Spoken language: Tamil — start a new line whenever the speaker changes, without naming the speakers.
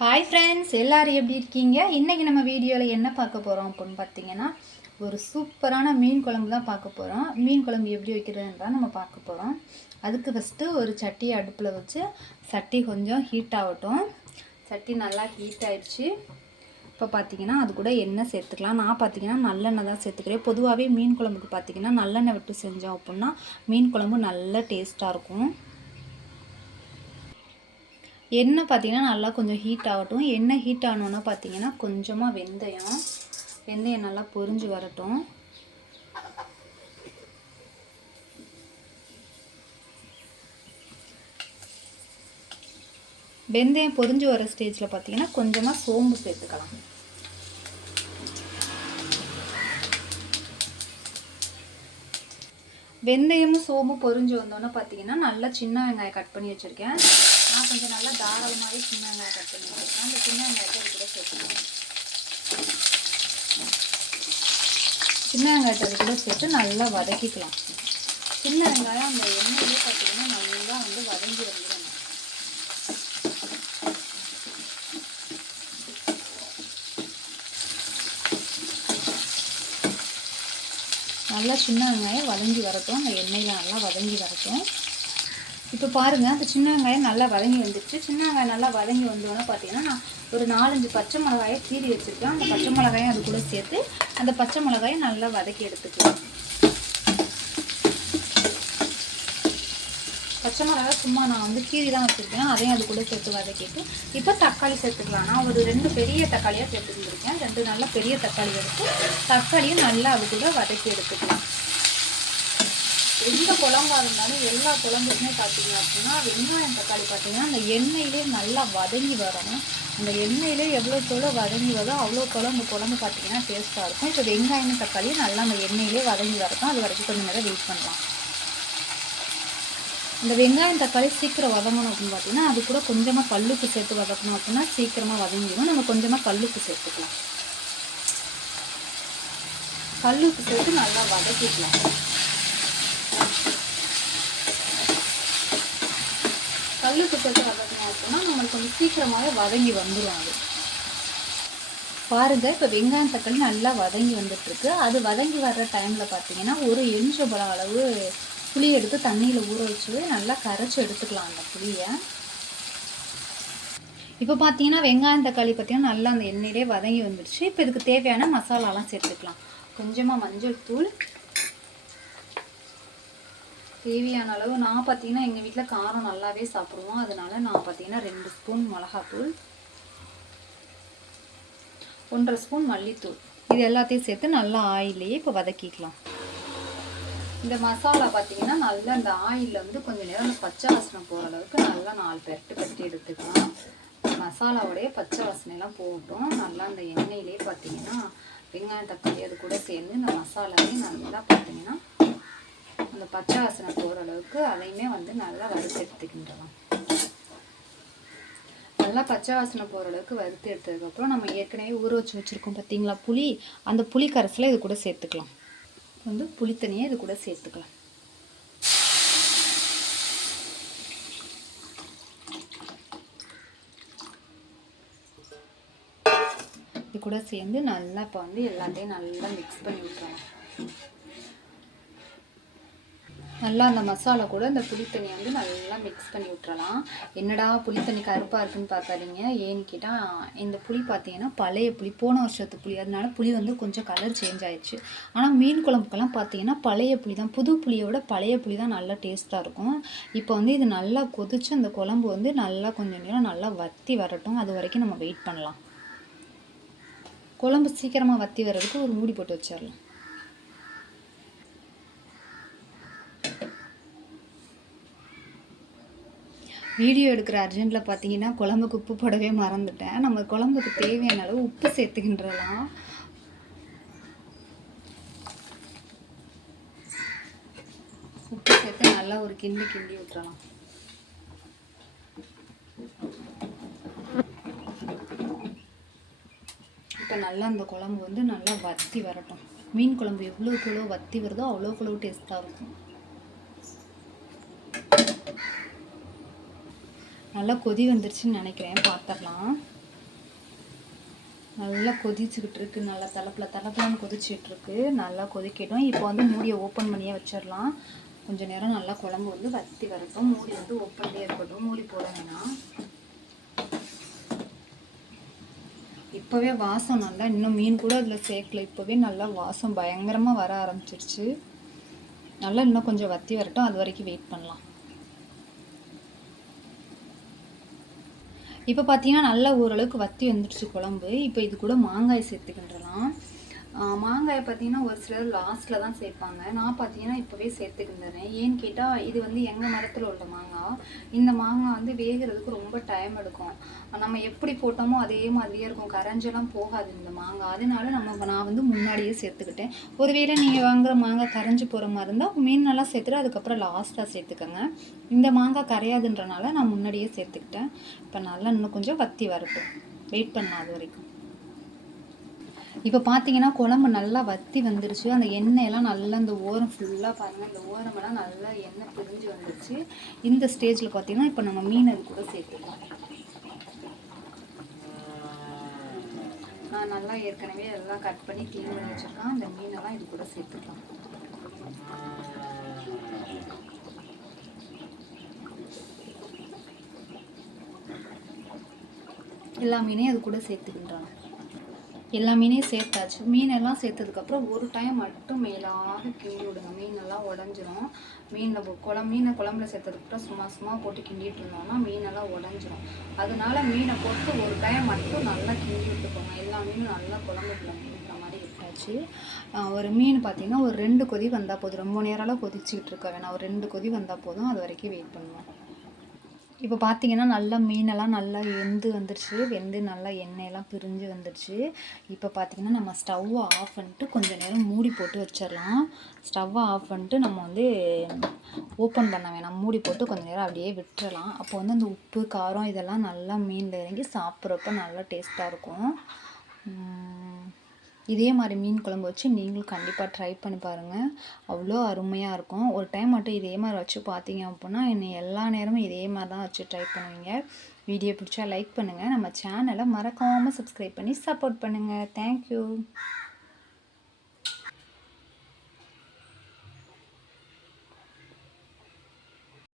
ஹாய் ஃப்ரெண்ட்ஸ் எல்லாரும் எப்படி இருக்கீங்க? இன்றைக்கி நம்ம வீடியோவில் என்ன பார்க்க போகிறோம் அப்படின்னு பார்த்தீங்கன்னா ஒரு சூப்பரான மீன் குழம்பு தான் பார்க்க போகிறோம் மீன் குழம்பு எப்படி வைக்கிறதுன்றால் நம்ம பார்க்க போகிறோம் அதுக்கு ஃபஸ்ட்டு ஒரு சட்டியை அடுப்பில் வச்சு சட்டி கொஞ்சம் ஹீட் ஆகட்டும். சட்டி நல்லா ஹீட் ஆயிடுச்சு. இப்போ பார்த்தீங்கன்னா அது கூட எண்ணெய் சேர்த்துக்கலாம். நான் பார்த்தீங்கன்னா நல்லெண்ணெய் தான் சேர்த்துக்கிறேன். பொதுவாகவே மீன் குழம்புக்கு பார்த்தீங்கன்னா நல்லெண்ணெய் விட்டு செஞ்சோம் அப்படின்னா மீன் குழம்பு நல்ல டேஸ்ட்டாக இருக்கும். எண்ணெய் பார்த்திங்கன்னா நல்லா கொஞ்சம் ஹீட் ஆகட்டும். எண்ணெய் ஹீட் ஆனோன்னா பார்த்தீங்கன்னா கொஞ்சமாக வெந்தயம். வெந்தயம் நல்லா பொரிஞ்சு வரட்டும். வெந்தயம் பொரிஞ்சு வர ஸ்டேஜில் பார்த்தீங்கன்னா கொஞ்சமாக சோம்பு சேர்த்துக்கலாம். வெந்தயமும் சோமும் பொரிஞ்சு வந்தோன்னே பார்த்தீங்கன்னா நல்லா சின்ன வெங்காயம் கட் பண்ணி வச்சுருக்கேன். நான் கொஞ்சம் நல்லா தாராளமாகவே சின்ன வெங்காயம் கட் பண்ணி வச்சுருக்கேன். அந்த சின்ன வெங்காயத்தை அது கூட சேர்த்துக்கலாம். சின்ன வெங்காயத்தை அது கூட சேர்த்து நல்லா வதக்கிக்கலாம். சின்ன வெங்காயம் அந்த எண்ணெயிலே பார்த்தீங்கன்னா நல்லா வந்து வதங்கி வந்துடும் நல்லா சின்ன வெங்காயம் வதங்கி வரட்டும். அந்த எண்ணெயில் நல்லா வதங்கி வரட்டும். இப்போ பாருங்கள் அந்த சின்ன வெங்காயம் நல்லா வதங்கி வந்துடுச்சு சின்ன வெங்காயம் நல்லா வதங்கி வந்தோன்னே பார்த்தீங்கன்னா நான் ஒரு நாலஞ்சு பச்சை மிளகாயை கீறி வச்சுருக்கேன். அந்த பச்சை மிளகாயும் அது கூட சேர்த்து அந்த பச்சை மிளகாயை நல்லா வதக்கி எடுத்துக்கலாம். பச்சை மிளகா சும்மா நான் வந்து கீரி தான் வச்சுருக்கேன். அதையும் அது கூட சேர்த்து வதக்கிட்டு இப்போ தக்காளி சேர்த்துக்கலாம். நான் ஒரு ரெண்டு பெரிய தக்காளியாக சேர்த்துருந்துருக்கேன் ரெண்டு நல்லா பெரிய தக்காளி எடுத்து தக்காளியும் நல்லா அது கூட வதக்கி எடுத்துக்கலாம். எந்த குழம்பா இருந்தாலும் எல்லா குழம்புக்குமே பார்த்தீங்க அப்படின்னா வெங்காயம் தக்காளி பார்த்தீங்கன்னா அந்த எண்ணெயிலே நல்லா வதங்கி வரணும். அந்த எண்ணெயிலே எவ்வளோக்கு எவ்வளோ வதங்கி வரும் அவ்வளோ குழம்பு குழம்பு பார்த்தீங்கன்னா டேஸ்ட்டாக இருக்கும். இப்போ வெங்காயம் தக்காளியும் நல்லா அந்த எண்ணெயிலே வதங்கி வரட்டும். அது வரைக்கும் கொஞ்சம் நேரம் வெயிட் பண்ணலாம். இந்த வெங்காயம் தக்காளி சீக்கிரம் வதங்கணும் அப்படின்னு பார்த்தீங்கன்னா அது கூட கொஞ்சமாக கல்லுப்பு சேர்த்து வதக்கணும் அப்படின்னா சீக்கிரமாக வதங்கிடும். நம்ம கொஞ்சமாக கல்லுப்பு சேர்த்துக்கலாம். கல்லுப்பு சேர்த்து நல்லா வதக்கிக்கலாம். கல்லுப்பு சேர்த்து வதக்கணும் அப்படின்னா நம்மளுக்கு கொஞ்சம் சீக்கிரமாகவே வதங்கி வந்துடும் அது. இப்போ வெங்காயம் தக்காளி நல்லா வதங்கி வந்துட்டுருக்கு அது வதங்கி வர்ற டைமில் பார்த்தீங்கன்னா ஒரு எலுமிச்சம்பழம் அளவு புளி எடுத்து தண்ணியில் ஊற வச்சு நல்லா கரைச்சி எடுத்துக்கலாம் அந்த புளியை. இப்போ பார்த்தீங்கன்னா வெங்காயம் தக்காளி பார்த்தீங்கன்னா நல்லா அந்த எண்ணெயிலே வதங்கி வந்துடுச்சு இப்போ இதுக்கு தேவையான மசாலாலாம் சேர்த்துக்கலாம். கொஞ்சமாக மஞ்சள் தூள். தேவையான அளவு நான் பார்த்தீங்கன்னா எங்கள் வீட்டில் காரம் நல்லாவே சாப்பிடுவோம். அதனால நான் பார்த்தீங்கன்னா ரெண்டு ஸ்பூன் மிளகாத்தூள் ஒன்றரை ஸ்பூன் மல்லித்தூள். இது எல்லாத்தையும் சேர்த்து நல்லா ஆயிலையே இப்போ வதக்கிக்கலாம். இந்த மசாலா பார்த்தீங்கன்னா நல்லா இந்த ஆயிலில் வந்து கொஞ்சம் நேரம் அந்த பச்சை வாசனை போகிற அளவுக்கு நல்லா நாலு பெரட்டு பெட்டி எடுத்துக்கலாம். மசாலாவுடைய பச்சை வாசனைலாம் போட்டோம் நல்லா அந்த எண்ணெயிலே பார்த்தீங்கன்னா வெங்காயம் தக்காளி அது கூட சேர்ந்து இந்த மசாலாவே நல்லா பார்த்தீங்கன்னா அந்த பச்சை வாசனை போகிற அளவுக்கு அதையுமே வந்து நல்லா வறுத்து எடுத்துக்கின்றலாம். நல்லா பச்சை வாசனை போகிற அளவுக்கு வறுத்து எடுத்ததுக்கப்புறம் நம்ம ஏற்கனவே ஊற வச்சு வச்சுருக்கோம் பார்த்தீங்களா புளி. அந்த புளி கரைசலை இது கூட சேர்த்துக்கலாம். வந்து புளி இது கூட சேர்த்துக்கலாம். இது கூட சேர்ந்து நல்லா இப்போ வந்து எல்லாத்தையும் நல்லா மிக்ஸ் பண்ணி விட்டுறலாம் நல்லா அந்த மசாலா கூட இந்த புளித்தண்ணி வந்து நல்லா மிக்ஸ் பண்ணி விட்டுறலாம். என்னடா புளித்தண்ணி கருப்பாக இருக்குன்னு பார்க்காதீங்க. ஏன்னு கேட்டால் இந்த புளி பார்த்தீங்கன்னா பழைய புளி போன வருஷத்து புளி. அதனால புளி வந்து கொஞ்சம் கலர் சேஞ்ச் ஆயிடுச்சு. ஆனால் மீன் குழம்புக்கெல்லாம் பார்த்தீங்கன்னா பழைய புளி தான். புது புளியோட பழைய புளி தான் நல்லா டேஸ்ட்டாக இருக்கும். இப்போ வந்து இது நல்லா கொதிச்சு அந்த குழம்பு வந்து நல்லா கொஞ்சம் நேரம் நல்லா வத்தி வரட்டும். அது வரைக்கும் நம்ம வெயிட் பண்ணலாம். குழம்பு சீக்கிரமாக வத்தி வர்றதுக்கு ஒரு மூடி போட்டு வச்சிடலாம். வீடியோ எடுக்கிற அர்ஜென்ட்டில் பார்த்தீங்கன்னா குழம்புக்கு உப்பு போடவே மறந்துட்டேன். நம்ம குழம்புக்கு தேவையான அளவு உப்பு சேர்த்துக்கின்றலாம். உப்பு சேர்த்து நல்லா ஒரு கிண்டி கிண்டி விட்டுறலாம் இப்போ நல்லா அந்த குழம்பு வந்து நல்லா வத்தி வரட்டும். மீன் குழம்பு எவ்வளோக்கு எவ்வளோ வத்தி வருதோ அவ்வளோக்கு எவ்வளோ டேஸ்ட்டாக இருக்கும். நல்லா கொதி வந்துருச்சுன்னு நினைக்கிறேன். பார்த்துடலாம் நல்லா கொதிச்சுக்கிட்டு இருக்கு. நல்லா தலப்பில் தலப்பிலன்னு கொதிச்சிட்டு இருக்கு. நல்லா கொதிக்கட்டும். இப்போ வந்து மூடியை ஓப்பன் பண்ணியே வச்சிடலாம். கொஞ்சம் நேரம் நல்லா குழம்பு வந்து வத்தி வரட்டும். மூடி வந்து ஓப்பன்லேயே இருக்கட்டும். மூடி போட வேணாம். இப்போவே வாசம் நல்லா இன்னும் மீன் கூட அதில் சேர்க்கல. இப்போவே நல்லா வாசம் பயங்கரமாக வர ஆரம்பிச்சிருச்சு. நல்லா இன்னும் கொஞ்சம் வத்தி வரட்டும். அது வரைக்கும் வெயிட் பண்ணலாம். இப்போ பார்த்தீங்கன்னா நல்லா ஓரளவுக்கு வத்தி வந்துடுச்சு குழம்பு. இப்போ இது கூட மாங்காய் சேர்த்துக்கின்றலாம். மாங்காயை பார்த்தீங்கன்னா ஒரு சிலர் லாஸ்ட்டில் தான் சேர்ப்பாங்க. நான் பார்த்தீங்கன்னா இப்போவே சேர்த்துக்கின்றேன் ஏன்னு கேட்டால் இது வந்து எங்கள் மரத்தில் உள்ள மாங்காய் இந்த மாங்காய் வந்து வேகிறதுக்கு ரொம்ப டைம் எடுக்கும். நம்ம எப்படி போட்டோமோ அதே மாதிரியே இருக்கும். கரைஞ்செல்லாம் போகாது இந்த மாங்காய் அதனால நம்ம நான் வந்து முன்னாடியே சேர்த்துக்கிட்டேன். ஒருவேளை நீங்கள் வாங்குற மாங்காய் கரைஞ்சி போகிற மாதிரி இருந்தால் மீன் நல்லா சேர்த்துட்டு அதுக்கப்புறம் லாஸ்ட்டாக சேர்த்துக்கோங்க. இந்த மாங்காய் கரையாதுன்றனால நான் முன்னாடியே சேர்த்துக்கிட்டேன். இப்போ நல்லா இன்னும் கொஞ்சம் வத்தி வரட்டும். வெயிட் பண்ணலாம் அது வரைக்கும். இப்போ பார்த்தீங்கன்னா குழம்பு நல்லா வத்தி வந்துருச்சு. அந்த எண்ணெயெல்லாம் நல்லா இந்த ஓரம் ஃபுல்லாக பாருங்கள் இந்த ஓரமெல்லாம் நல்லா எண்ணெய் பிரிஞ்சு வந்துருச்சு. இந்த ஸ்டேஜில் பார்த்தீங்கன்னா இப்போ நம்ம மீன் அது கூட சேர்த்துக்கலாம். நான் நல்லா ஏற்கனவே எல்லாம் கட் பண்ணி க்ளீன் பண்ணி வச்சுருக்கேன். அந்த மீனெல்லாம் இது கூட சேர்த்துக்கலாம். எல்லா மீனையும் அது கூட சேர்த்துக்கின்றாங்க எல்லா மீனையும் சேர்த்தாச்சு. மீனெல்லாம் சேர்த்ததுக்கப்புறம் ஒரு டைம் மட்டும் மேலாக கிண்டி விடுங்க. மீனெல்லாம் உடஞ்சிரும். மீனில் குழம்பு மீனை குழம்புல சேர்த்ததுக்கப்புறம் சும்மா சும்மா போட்டு கிண்டிட்டு இருந்தோம்னா மீனெல்லாம் உடஞ்சிரும். அதனால மீனை போட்டு ஒரு டைம் மட்டும் நல்லா கிண்டி விட்டுக்கோங்க. எல்லா மீனும் நல்லா குழம்புக்குள்ள மீனுற மாதிரி விட்டாச்சு ஒரு மீன் பார்த்திங்கன்னா ஒரு ரெண்டு கொதி வந்தால் போதும். ரொம்ப நேரம்லாம் கொதிச்சுக்கிட்டு இருக்க வேணாம். ஒரு ரெண்டு கொதி வந்தால் போதும். அது வரைக்கும் வெயிட் பண்ணுவோம். இப்போ பார்த்தீங்கன்னா நல்லா மீனெல்லாம் நல்லா வெந்து வந்துடுச்சு வெந்து நல்லா எண்ணெயெல்லாம் பிரிஞ்சு வந்துடுச்சு இப்போ பார்த்தீங்கன்னா நம்ம ஸ்டவ்வை ஆஃப் பண்ணிட்டு கொஞ்சம் நேரம் மூடி போட்டு வச்சிடலாம். ஸ்டவ்வை ஆஃப் பண்ணிட்டு நம்ம வந்து ஓப்பன் பண்ண வேணாம். மூடி போட்டு கொஞ்சம் நேரம் அப்படியே விட்டுறலாம். அப்போ வந்து அந்த உப்பு காரம் இதெல்லாம் நல்லா மீனில் இறங்கி சாப்பிட்றப்ப நல்லா டேஸ்ட்டாக இருக்கும். இதே மாதிரி மீன் குழம்பு வச்சு நீங்களும் கண்டிப்பாக ட்ரை பண்ணி பாருங்கள் அவ்வளோ அருமையாக இருக்கும். ஒரு டைம் மட்டும் இதே மாதிரி வச்சு பார்த்தீங்க அப்படின்னா என்னை எல்லா நேரமும் இதே மாதிரி தான் வச்சு ட்ரை பண்ணுவீங்க. வீடியோ பிடிச்சா லைக் பண்ணுங்கள் நம்ம சேனலை மறக்காமல் சப்ஸ்கிரைப் பண்ணி சப்போர்ட் பண்ணுங்கள் தேங்க்யூ